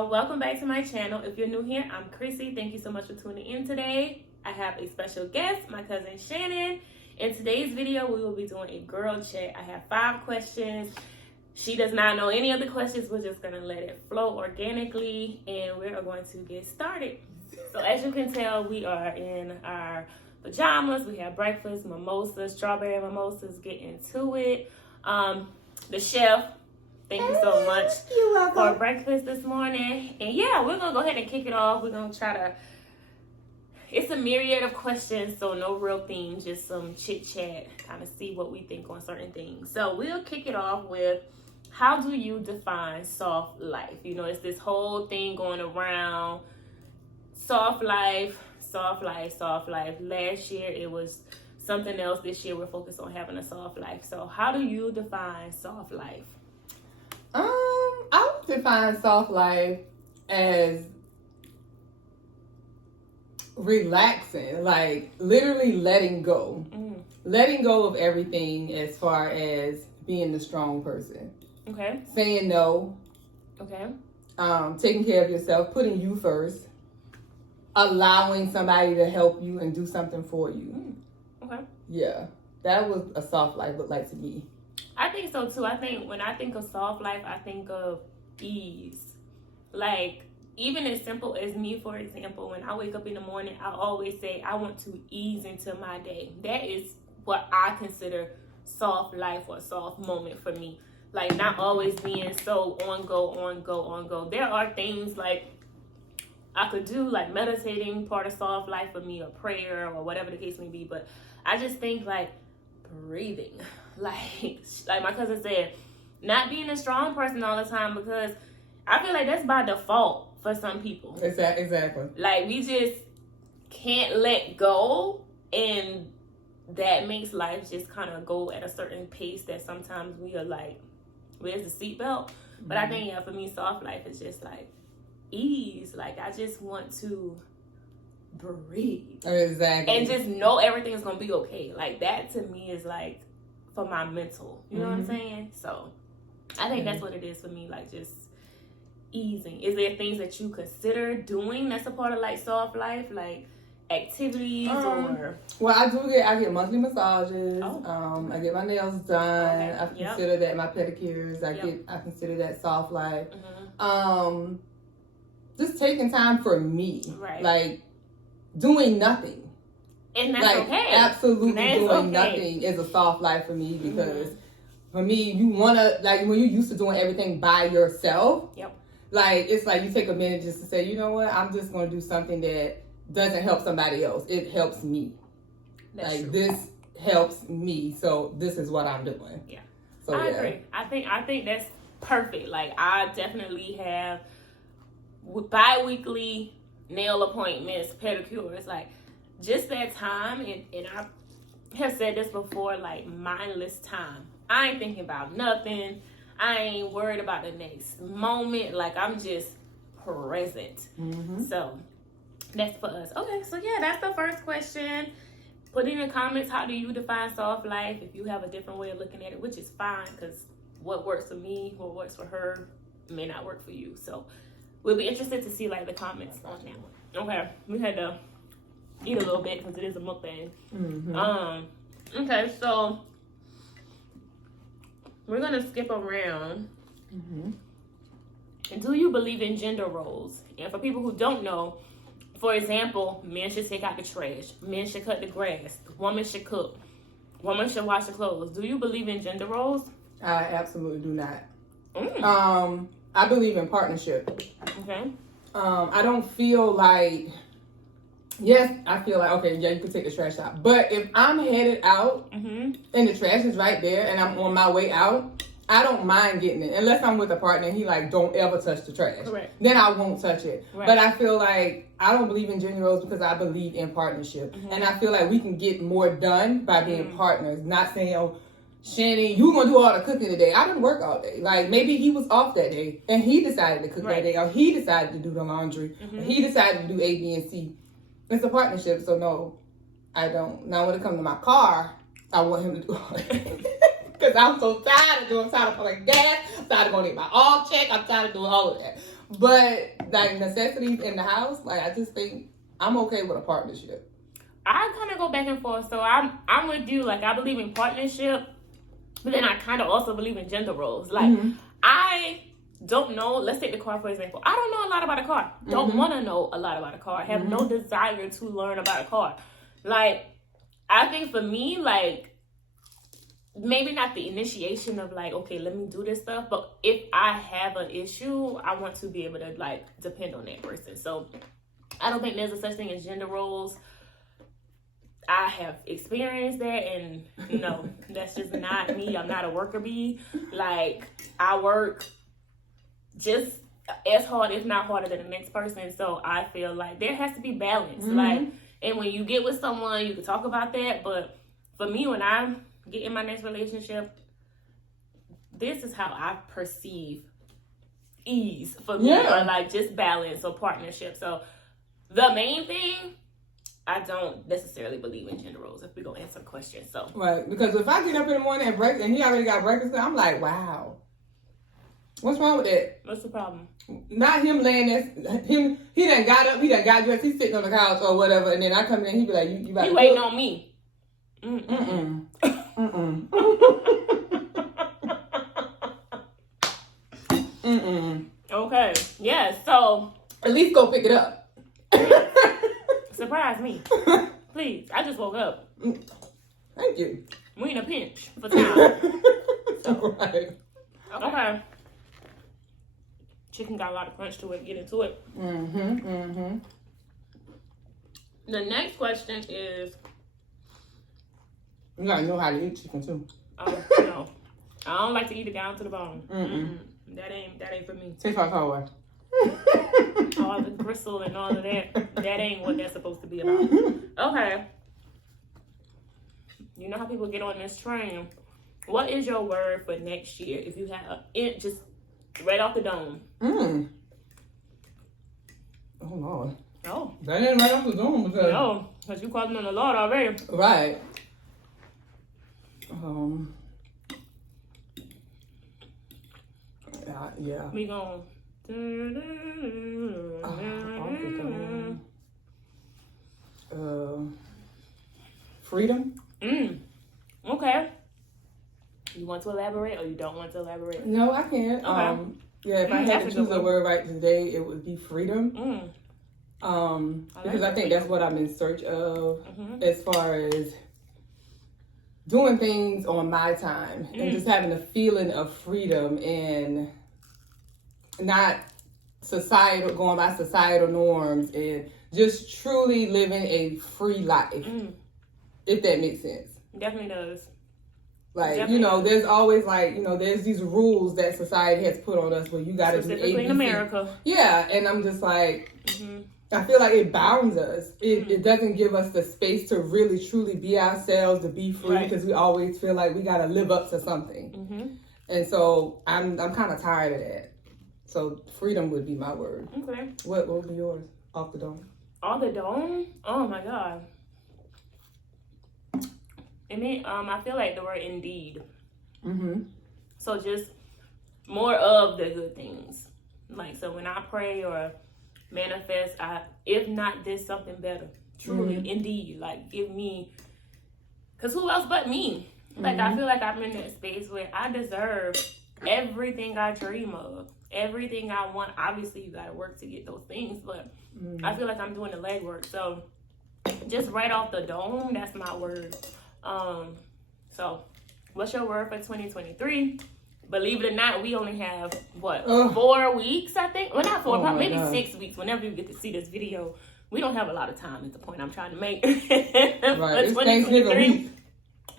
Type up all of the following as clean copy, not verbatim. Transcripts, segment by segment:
y'all, welcome back to my channel. If you're new here, I'm Chrissy. Thank you so much for tuning in today. I have a special guest, my cousin Shannon. In today's video, we will be doing a girl chat. I have 5 questions. She does not know any of the questions. We're just gonna let it flow organically and we are going to get started. So as you can tell, we are in our pajamas. We have breakfast, mimosas, strawberry mimosas. Get into it. The chef, thank you so much for breakfast this morning. And yeah, we're gonna go ahead and kick it off. We're gonna try to, it's a myriad of questions, so no real theme, just some chit chat, kind of see what we think on certain things. So we'll kick it off with, how do you define soft life? You know, it's this whole thing going around, soft life, soft life, soft life. Last year it was something else. This year we're focused on having a soft life. So how do you define soft life? I would define soft life as relaxing, like literally letting go. Letting go of everything as far as being the strong person. Okay. Saying no. Okay. Taking care of yourself, putting you first, allowing somebody to help you and do something for you. Okay. Yeah. That was a soft life look like to me. I think so too. I think when I think of soft life, I think of ease. Like, even as simple as me, for example, when I wake up in the morning, I always say, I want to ease into my day. That is what I consider soft life or soft moment for me. Like, not always being so on go. There are things like I could do, like meditating, part of soft life for me, or prayer, or whatever the case may be. But I just think like breathing, like my cousin said, not being a strong person all the time, because I feel like that's by default for some people. Exactly. Like, we just can't let go, and that makes life just kind of go at a certain pace that sometimes we are like, where's the seatbelt? But I think, yeah, for me, soft life is just like ease. Like, I just want to breathe. Exactly. And just know everything's gonna be okay. Like, that to me is like for my mental. You know what I'm saying? So I think that's what it is for me, like just easing. Is there things that you consider doing that's a part of like soft life, like activities or? Well, I get monthly massages. I get my nails done. Okay. I consider that my pedicures. I consider that soft life. Just taking time for me, Right. Like doing nothing. And that's like, okay. Absolutely that's doing okay. nothing is a soft life for me, because for me, you wanna, like, when you're used to doing everything by yourself. Yep. Like, it's like you take a minute just to say, you know what, I'm just gonna do something that doesn't help somebody else. It helps me. That's like true. This helps me, so this is what I'm doing. Yeah. So I agree. I think that's perfect. Like, I definitely have bi-weekly nail appointments, pedicures, like just that time, and I have said this before, like mindless time. I ain't thinking about nothing. I ain't worried about the next moment. Like, I'm just present. So that's for us. Okay, so yeah, that's the first question. Put in the comments, how do you define soft life? If you have a different way of looking at it, which is fine, because what works for me, what works for her, may not work for you. So we'll be interested to see like the comments on that one. Okay, we had to eat a little bit because it is a mukbang. Okay, so we're gonna skip around. And do you believe in gender roles? And for people who don't know, for example, men should take out the trash, men should cut the grass, women should cook, women should wash the clothes. Do you believe in gender roles? I absolutely do not. I believe in partnership. Okay. I don't feel like, yes, I feel like, okay, yeah, you can take the trash out. But if I'm headed out and the trash is right there and I'm on my way out, I don't mind getting it. Unless I'm with a partner and he like, don't ever touch the trash. Correct. Then I won't touch it. Right. But I feel like I don't believe in gender roles because I believe in partnership. And I feel like we can get more done by being partners. Not saying, oh, Shannon, you gonna do all the cooking today. I didn't work all day. Like, maybe he was off that day and he decided to cook that day, or he decided to do the laundry, or he decided to do A, B, and C. It's a partnership, so no, I don't. Now when it comes to my car, I want him to do all that. Because I'm so tired of doing, I'm tired of pulling gas, I'm tired of going to get my oil check, I'm tired of doing all of that. But like necessities in the house, like I just think I'm okay with a partnership. I kind of go back and forth. So I'm with you. Like I believe in partnership, but then I kind of also believe in gender roles. Like I don't know. Let's take the car for example. I don't know a lot about a car. Don't want to know a lot about a car. Have no desire to learn about a car. Like I think for me, like maybe not the initiation of like, okay, let me do this stuff, but if I have an issue, I want to be able to like depend on that person. So I don't think there's a such thing as gender roles. I have experienced that, and no, that's just not me. I'm not a worker bee. Like I work just as hard, if not harder, than the next person. So I feel like there has to be balance. Like, and when you get with someone, you can talk about that. But for me, when I get in my next relationship, this is how I perceive ease for me, or like just balance or partnership. So the main thing, I don't necessarily believe in gender roles, if we're gonna answer the question. So right, because if I get up in the morning and breakfast and he already got breakfast, I'm like, wow, what's wrong with that? What's the problem? Not him laying there. Him, he done got up, he done got dressed, he's sitting on the couch or whatever, and then I come in and he be like, you about he to waiting cook? on me. Okay. Yeah. So at least go pick it up. surprise me, please. I just woke up. Thank you. We in a pinch for time. So, right. Okay. Chicken got a lot of crunch to it. Get into it. The next question is. You gotta know how to eat chicken too. No, I don't like to eat it down to the bone. That ain't for me. Tastes like hard. All the gristle and all of that. That ain't what that's supposed to be about. Okay. You know how people get on this train. What is your word for next year? If you have it, just right off the dome. Oh Lord. Oh. That ain't right off the dome because. No, because you calling on the Lord already. Right. Yeah. We gon' freedom. Okay. You want to elaborate or you don't want to elaborate? No, I can't. Okay. Yeah, if I had to choose a word right today, it would be freedom. Because I think that's what I'm in search of as far as doing things on my time and just having a feeling of freedom and not going by societal norms and just truly living a free life, if that makes sense. Definitely does. Like, Definitely. you know, there's always like, you know, there's these rules that society has put on us where you got to do specifically in America. Yeah, and I'm just like, I feel like it bounds us. It doesn't give us the space to really truly be ourselves, to be free, because we always feel like we got to live up to something. And so I'm kind of tired of that. So freedom would be my word. Okay. What would be yours? Off the dome. Off the dome? Oh my God. And then I feel like the word indeed. So just more of the good things. Like, so when I pray or manifest, if not this, something better. Truly, indeed. Like, give me, because who else but me? Like, I feel like I'm in that space where I deserve everything I dream of. Everything I want. Obviously, you got to work to get those things, but I feel like I'm doing the legwork. So, just right off the dome, that's my word. So, what's your word for 2023? Believe it or not, we only have, 4 weeks, I think? Well, not 4, maybe 6 weeks. Whenever you get to see this video, we don't have a lot of time is the point I'm trying to make. Right, it's Thanksgiving week.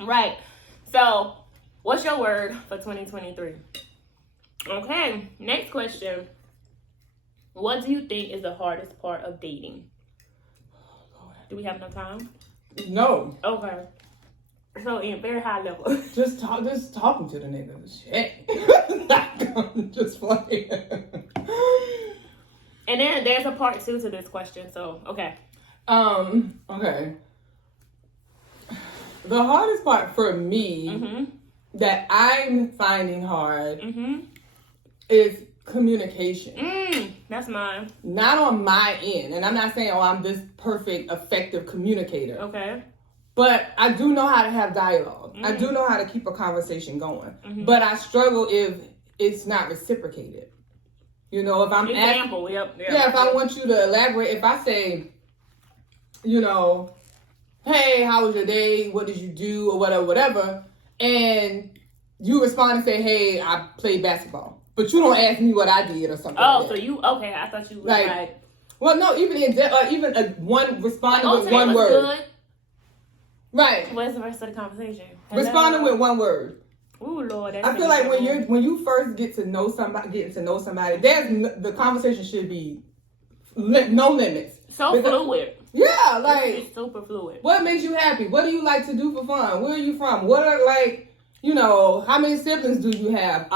Right. So, what's your word for 2023? Okay, next question. What do you think is the hardest part of dating? Do we have enough time? No. Okay. So, in very high level. Just talking to the nigga. Shit. Just playing. And then there's a part 2 to this question. So, okay. Okay. The hardest part for me that I'm finding hard is communication. That's mine. Not on my end. And I'm not saying, oh, I'm this perfect, effective communicator. Okay. But I do know how to have dialogue. I do know how to keep a conversation going. But I struggle if it's not reciprocated. You know, if I'm example, if I want you to elaborate, if I say, you know, hey, how was your day? What did you do? Or whatever. And you respond and say, hey, I played basketball. But you don't ask me what I did or something. Oh, so you, okay, I thought you were like well, no, even one responding with one word. Good. Right. What's the rest of the conversation? Responding with one word. Ooh, Lord, I feel like when you first get to know somebody, the conversation should be no limits. So fluid. Yeah, like it's super fluid. What makes you happy? What do you like to do for fun? Where are you from? What are you know, how many siblings do you have?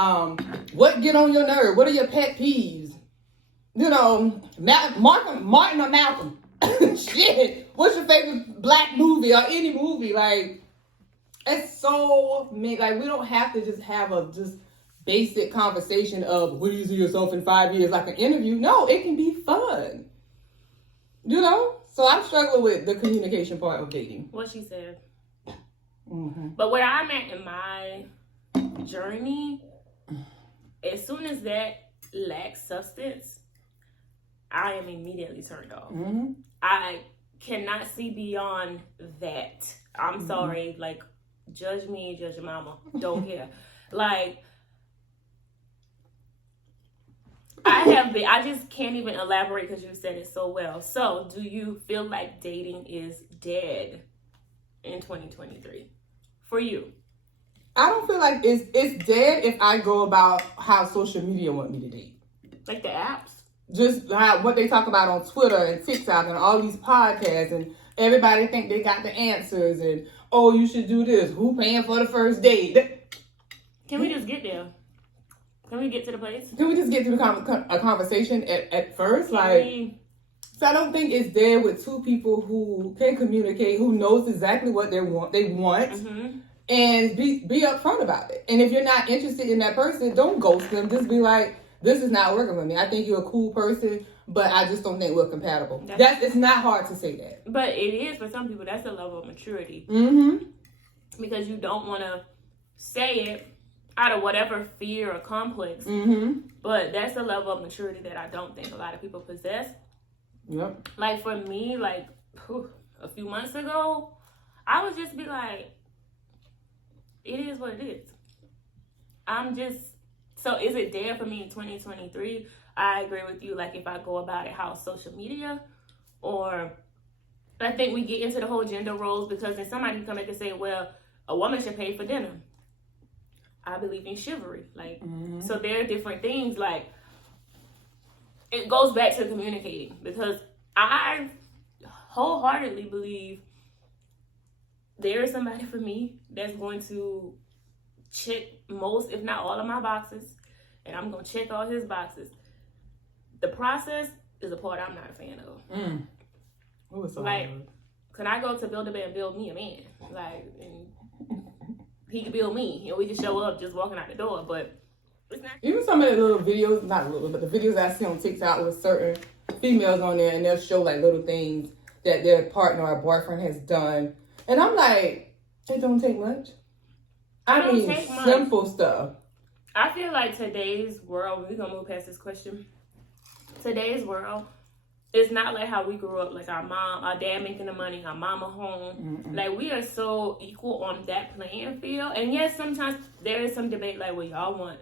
What get on your nerve? What are your pet peeves? You know, Martin or Malcolm? Shit. What's your favorite black movie or any movie? Like, it's so like we don't have to just have a just basic conversation of where do you see yourself in 5 years, like an interview. No, it can be fun. You know? So I'm struggling with the communication part of dating. What she said. But where I'm at in my journey, as soon as that lacks substance, I am immediately turned off. I cannot see beyond that. I'm sorry, like, judge me, judge your mama. Don't care. Like, I just can't even elaborate because you said it so well. So, do you feel like dating is dead in 2023 for you? I don't feel like it's dead if I go about how social media want me to date. Like the apps? Just what they talk about on Twitter and TikTok and all these podcasts, and everybody think they got the answers, and oh, you should do this. Who paying for the first date? Can we just get there? Can we get to the place? Can we just get to a conversation at first? So I don't think it's there with two people who can communicate, who knows exactly what they want, and be upfront about it. And if you're not interested in that person, don't ghost them. Just be like, this is not working with me. I think you're a cool person, but I just don't think we're compatible. It's not hard to say that. But it is for some people. That's a level of maturity. Because you don't want to say it out of whatever fear or complex. But that's a level of maturity that I don't think a lot of people possess. Yep. Like for me, like a few months ago, I would just be like, it is what it is. So is it there for me in 2023? I agree with you. Like if I go about it how social media, or I think we get into the whole gender roles, because then somebody can come back and say, well, a woman should pay for dinner. I believe in chivalry. Like, so there are different things. Like, it goes back to communicating, because I wholeheartedly believe there is somebody for me that's going to check most, if not all, of my boxes, and I'm going to check all his boxes. The process is a part I'm not a fan of. Like, can I go to Build-A-Bear and build me a man? Like, and he can build me, and we can show up just walking out the door, but it's not. Even some of the little videos, not little, but the videos I see on TikTok with certain females on there, and they'll show like little things that their partner or boyfriend has done. And I'm like, it don't take much. I mean, simple stuff. I feel like today's world, we're going to move past this question. Today's world, it's not like how we grew up, like our dad making the money, our mama home. Like, we are so equal on that playing field. And yes, sometimes there is some debate, like, well, y'all want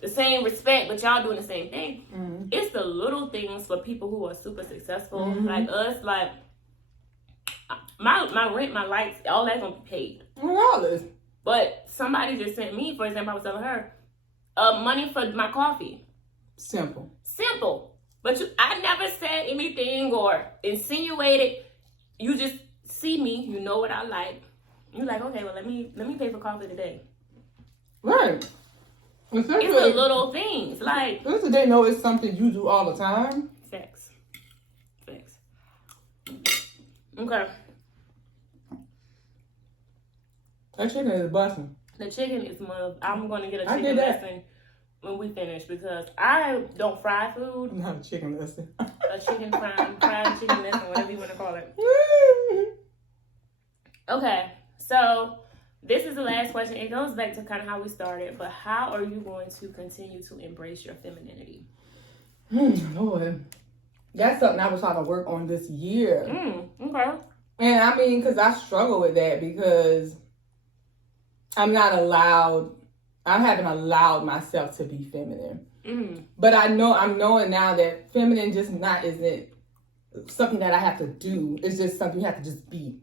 the same respect, but y'all doing the same thing. It's the little things for people who are super successful, like us. Like, my rent, my lights, all that's gonna be paid. Regardless. But somebody just sent me, for example, I was telling her, money for my coffee. Simple. But I never said anything or insinuated. You just see me, you know what I like. You're like, okay, well, let me pay for coffee today. Right. It's the little things. Like, because they know it's something you do all the time. Facts. Okay. That chicken is busting. The chicken is I'm going to get a I chicken did that. lesson when we finish because I don't fry food. Not a chicken lesson. A chicken fried chicken lesson, whatever you want to call it. Okay, so this is the last question. It goes back to kind of how we started, but how are you going to continue to embrace your femininity? Lord. That's something I was trying to work on this year. Okay. And I mean, because I struggle with that because I haven't allowed myself to be feminine. But I'm knowing now that feminine isn't something that I have to do. It's just something you have to just be.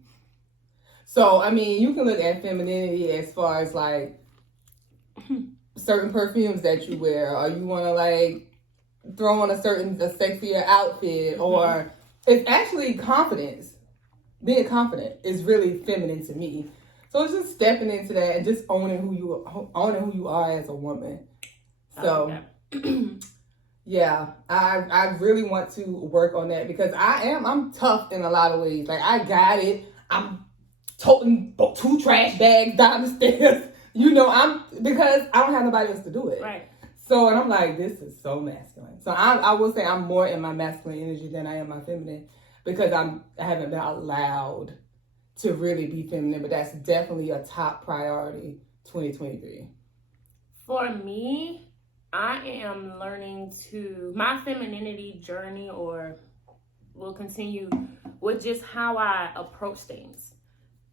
So, I mean, you can look at femininity as far as like certain perfumes that you wear, or you want to like throw on a sexier outfit, or it's actually confidence. Being confident is really feminine to me. So it's just stepping into that and just owning who you are as a woman. So, yeah, I really want to work on that because I'm tough in a lot of ways. Like I got it. I'm toting 2 trash bags down the stairs. Because I don't have nobody else to do it. Right. So, and I'm like, this is so masculine. So I will say I'm more in my masculine energy than I am my feminine because I haven't been allowed to really be feminine, but that's definitely a top priority 2023. For me, I am learning my femininity journey will continue with just how I approach things.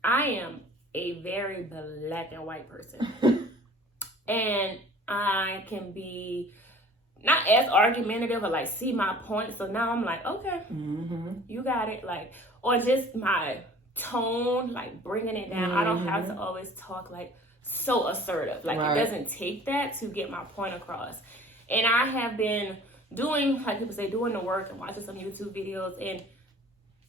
I am a very black and white person. And I can be not as argumentative or like see my point. So now I'm like, okay, you got it. Like, or just my tone, like bringing it down. I don't have to always talk like so assertive. Like It doesn't take that to get my point across. And I have been doing, like people say, doing the work and watching some YouTube videos, and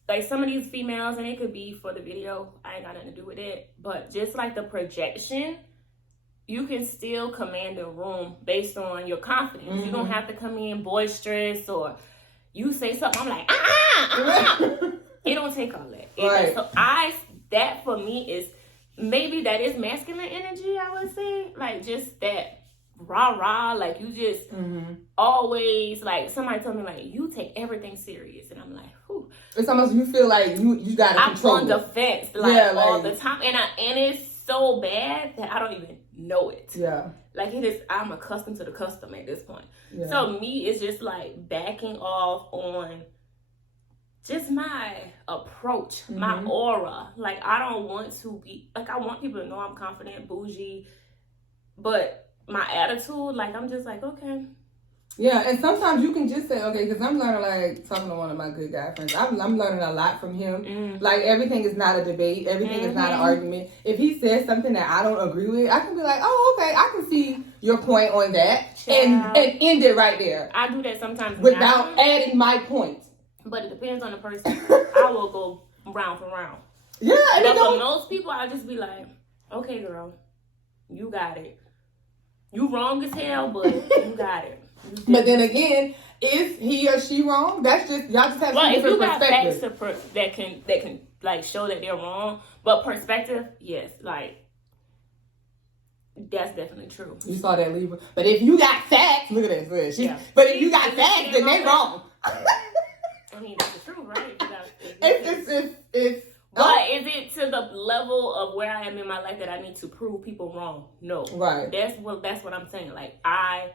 like some of these females, and it could be for the video, I ain't got nothing to do with it, but just like the projection, you can still command a room based on your confidence. You don't have to come in boisterous, or you say something, I'm like, It don't take all that. Right. So that for me is, maybe that is masculine energy, I would say. Like just that rah-rah, like you just always, like somebody told me like, you take everything serious. And I'm like, whew. It's almost, you feel like you gotta control I'm on the fence, all the time. And it's so bad that I don't even know it. Yeah. Like it is, I'm accustomed to the custom at this point. Yeah. So me, it's just like backing off on just my approach, my aura. Like I don't want to be, like I want people to know I'm confident, bougie, but my attitude, like I'm just like, okay. Yeah, and sometimes you can just say, okay, because I'm learning, like, talking to one of my good guy friends, I'm learning a lot from him. Like, everything is not a debate. Everything is not an argument. If he says something that I don't agree with, I can be like, oh, okay, I can see your point on that, and end it right there. I do that sometimes without adding my point. But it depends on the person. I will go round for round. Yeah, but for most people, I'll just be like, okay, girl, you got it. You wrong as hell, but you got it. But then again, is he or she wrong? That's just, y'all just have some different perspectives. If you got facts that can like show that they're wrong, but perspective, yes, like that's definitely true. You saw that, Libra. But if you got facts, look at this. But if you got facts, then they wrong. I mean, that's the truth, right? It's but is it to the level of where I am in my life that I need to prove people wrong? No. Right. That's what I'm saying. Like I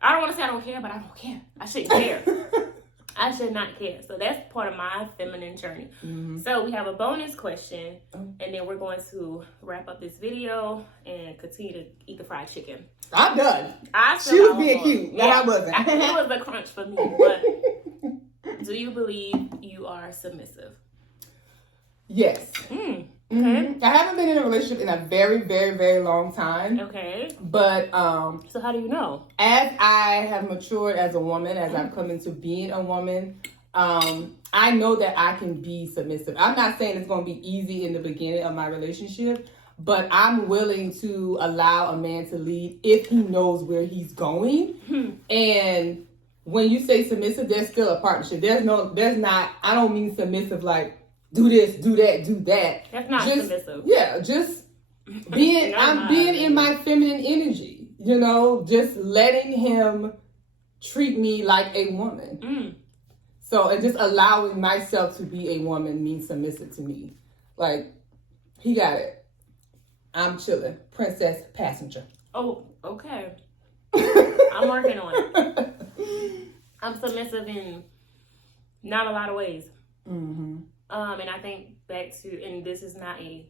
don't want to say I don't care, but I don't care. I shouldn't care. I should not care. So that's part of my feminine journey. So we have a bonus question, and then we're going to wrap up this video and continue to eat the fried chicken. I'm done. She was being cute, but I wasn't. It was a crunch for me. But do you believe you are submissive? Yes. Okay. I haven't been in a relationship in a very, very, very long time. Okay. But so how do you know? As I have matured as a woman, as I've come into being a woman, I know that I can be submissive. I'm not saying it's going to be easy in the beginning of my relationship, but I'm willing to allow a man to lead if he knows where he's going. And when you say submissive, there's still a partnership. There's not, I don't mean submissive like, do this, do that, do that. That's not submissive. Yeah, just I'm being in my feminine energy, you know, just letting him treat me like a woman. So, and just allowing myself to be a woman means submissive to me. Like, he got it. I'm chilling. Princess passenger. Oh, okay. I'm working on it. I'm submissive in not a lot of ways. And I think back to, and this is not a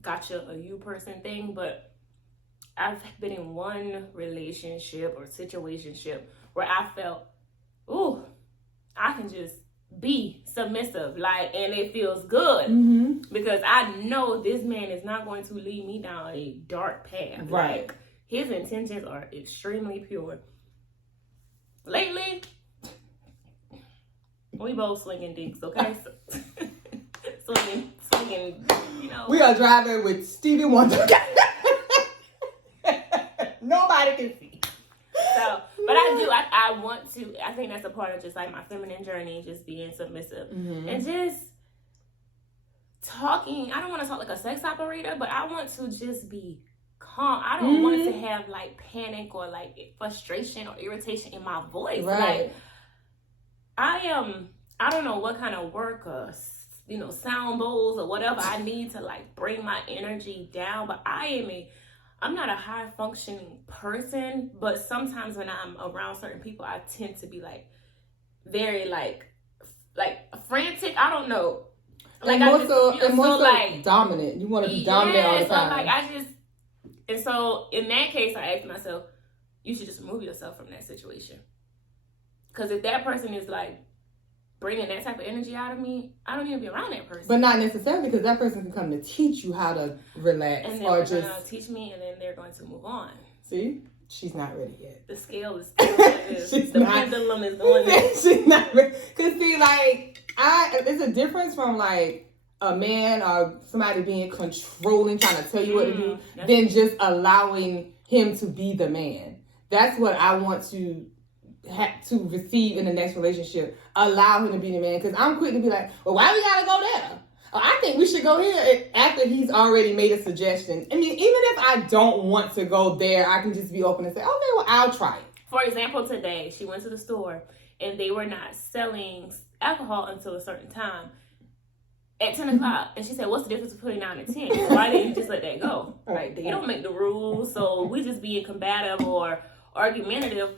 gotcha a you person thing, but I've been in one relationship or situationship where I felt, ooh, I can just be submissive, like, and it feels good because I know this man is not going to lead me down a dark path. Right. Like, his intentions are extremely pure. Lately, we both slinging dicks, okay? Swinging, you know. We are driving with Stevie Wonder. Nobody can see. So, but I want to, I think that's a part of just like my feminine journey, just being submissive. And just talking, I don't want to talk like a sex operator, but I want to just be calm. I don't want to have like panic or like frustration or irritation in my voice. Right. Like, I don't know what kind of work or, you know, sound bowls or whatever I need to like bring my energy down, but I'm not a high functioning person, but sometimes when I'm around certain people, I tend to be like very like frantic. I don't know. Like, and more so dominant. You want to be dominant all the time. And so in that case, I asked myself, you should just remove yourself from that situation. Because if that person is like bringing that type of energy out of me, I don't need to be around that person. But not necessarily, because that person can come to teach you how to relax, and then or they're just gonna teach me, and then they're going to move on. See, she's not ready yet. The scale is still like this. The pendulum is doing this. She's not ready. Cause see, like it's a difference from like a man or somebody being controlling, trying to tell you what to do, than just allowing him to be the man. That's what I want to have to receive in the next relationship. Allow him to be the man, because I'm quick to be like, well, why we gotta go there? Oh, I think we should go here, after he's already made a suggestion. I mean, even if I don't want to go there, I can just be open and say, okay, well, I'll try it. For example, today she went to the store and they were not selling alcohol until a certain time at 10 o'clock. And she said, what's the difference between 9 and 10? Why didn't you just let that go? Like, they don't make the rules, so we just being combative or argumentative.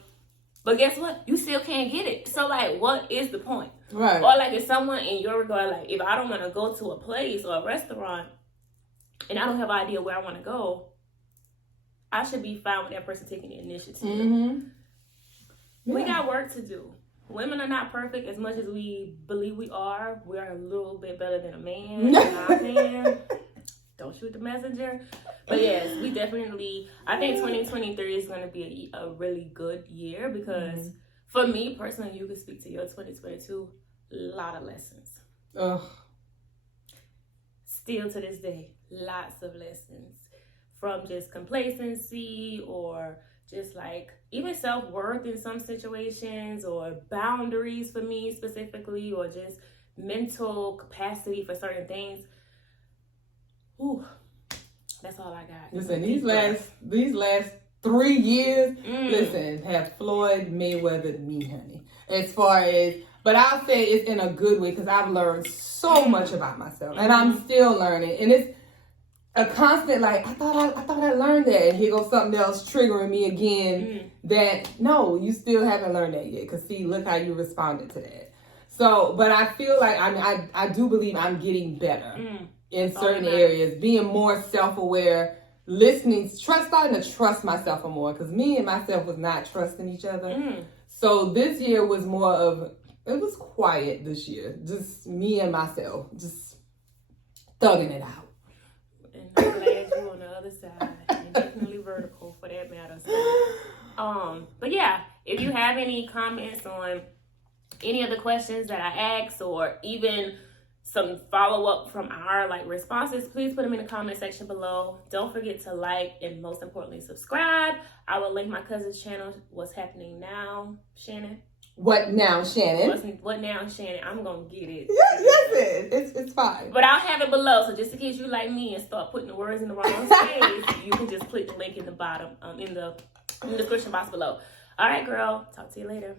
But guess what? You still can't get it. So, like, what is the point? Right. Or, like, if someone in your regard, like, if I don't want to go to a place or a restaurant and I don't have an idea where I want to go, I should be fine with that person taking the initiative. Yeah. We got work to do. Women are not perfect as much as we believe we are. We are a little bit better than a man, in my opinion. Don't shoot the messenger. But yes, we definitely, I think 2023 is going to be a really good year because for me personally, you can speak to your 2022, a lot of lessons. Still to this day, lots of lessons from just complacency or just like even self-worth in some situations, or boundaries for me specifically, or just mental capacity for certain things. Ooh, that's all I got. Listen, these last 3 years, listen, have Floyd Mayweathered me, honey. As far as, but I'll say it's in a good way, because I've learned so much about myself, and I'm still learning, and it's a constant, like, I thought I learned that, and here goes something else triggering me again, that, no, you still haven't learned that yet, because see, look how you responded to that. So, but I feel like, I do believe I'm getting better in certain areas, being more self-aware, listening, starting to trust myself more, because me and myself was not trusting each other. So this year was more of, it was quiet this year, just me and myself, just thugging it out. And I'm glad you're on the other side, and definitely vertical for that matter. So, but yeah, if you have any comments on any of the questions that I asked, or even some follow-up from our like responses, please put them in the comment section below. Don't forget to like, and most importantly, subscribe. I will link my cousin's channel, What's Happening Now, Shannon. What now, Shannon? What now, Shannon? I'm gonna get it. Yes, it's fine. But I'll have it below, so just in case you like me and start putting the words in the wrong space, you can just click the link in the bottom, in the description box below. All right, girl. Talk to you later.